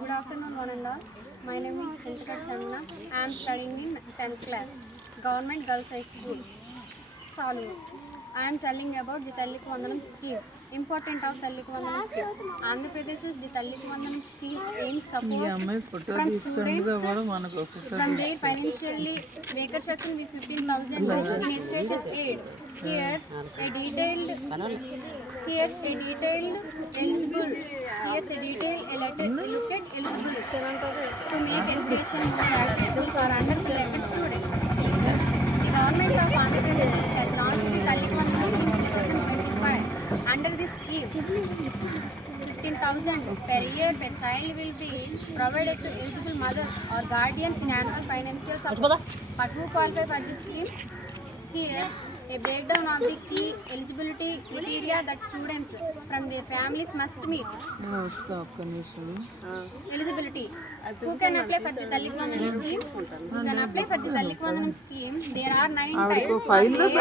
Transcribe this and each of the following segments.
Good afternoon, one and all. My name is Chintakad Chandna. I am studying in 10th class, Government Girls High School, Salur. I am telling about the Talliku Vandanam scheme. Important of Talliku Vandanam scheme. Andhra Pradesh is the Talliku Vandanam scheme aims support from students from their financially weaker section with 15,000 in education aid. Here's a detailed eligible. Here's a detailed look at eligible to make education more accessible for underprivileged students. The government of Andhra Pradesh has launched the Talliku Vandanam scheme 2025. Under this scheme, 15,000 per year per child will be provided to eligible mothers or guardians in annual financial support. But who qualify for this scheme? Here's a breakdown of the key eligibility criteria that students from their families must meet. Eligibility. Who can apply for the Talliku Vandanam scheme? Who can apply for the Talliku Vandanam scheme? There are 9 types. Family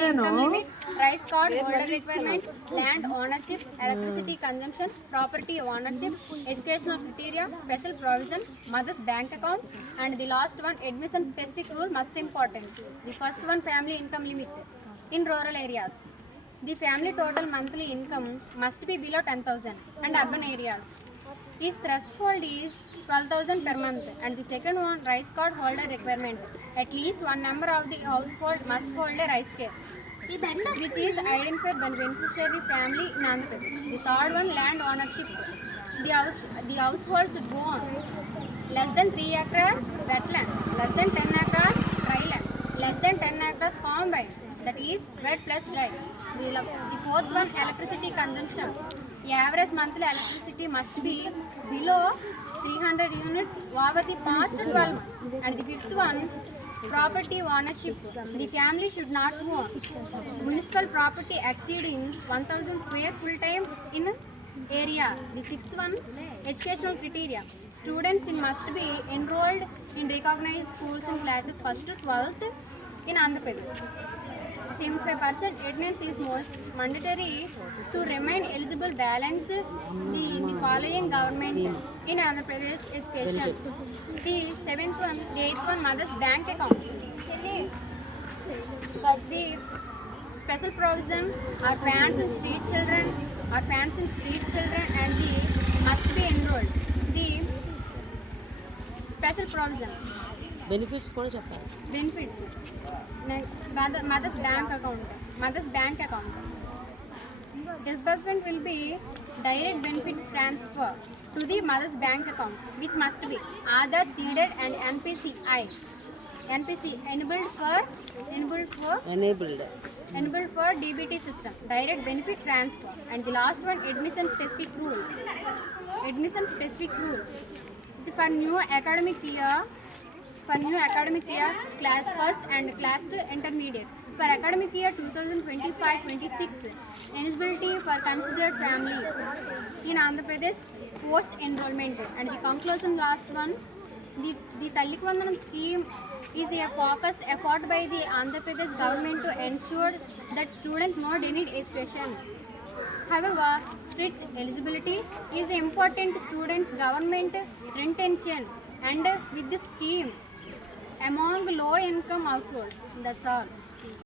income limit, rice card holder requirement, land ownership, electricity consumption, property ownership, educational criteria, special provision, mother's bank account, and the last one, admission specific rule must important. The first one, family income limit. In rural areas, the family total monthly income must be below 10,000, and urban areas, its threshold is 12,000 per month. And the second one, rice card holder requirement. At least one member of the household must hold a rice card, which is identified by beneficiary family in Andhra Pradesh. The third one, land ownership. The household should own less than 3 acres wetland, less than 10 acres dry land, less than 10 acres combined, that is wet plus dry. The fourth one, electricity consumption. The average monthly electricity must be below 300 units over the past 12 months. And the fifth one, property ownership. The family should not own municipal property exceeding 1,000 square full-time in area. The sixth one, educational criteria. Students must be enrolled in recognized schools and classes 1st to 12th in Andhra Pradesh. 75% attendance is most mandatory to remain eligible. Balance the following government in Andhra Pradesh education. The eighth one, mother's bank account. The special provision are parents and street children, and the must be enrolled. The special provision. Benefits కూడా చెప్పాలి. Benefits. Mother's bank account. Disbursement will be direct benefit transfer to the mother's bank account, which must be Aadhaar seeded and NPC enabled for DBT system, direct benefit transfer. And the last one, admission specific rule. For new academic year, class 1st and class 2 intermediate. For academic year 2025-26, eligibility for considered family in Andhra Pradesh post enrollment. And the conclusion, last one, the Talliku Vandanam scheme is a focused effort by the Andhra Pradesh government to ensure that students more denied education. However, strict eligibility is important to students' government retention and with the scheme among low-income households. That's all.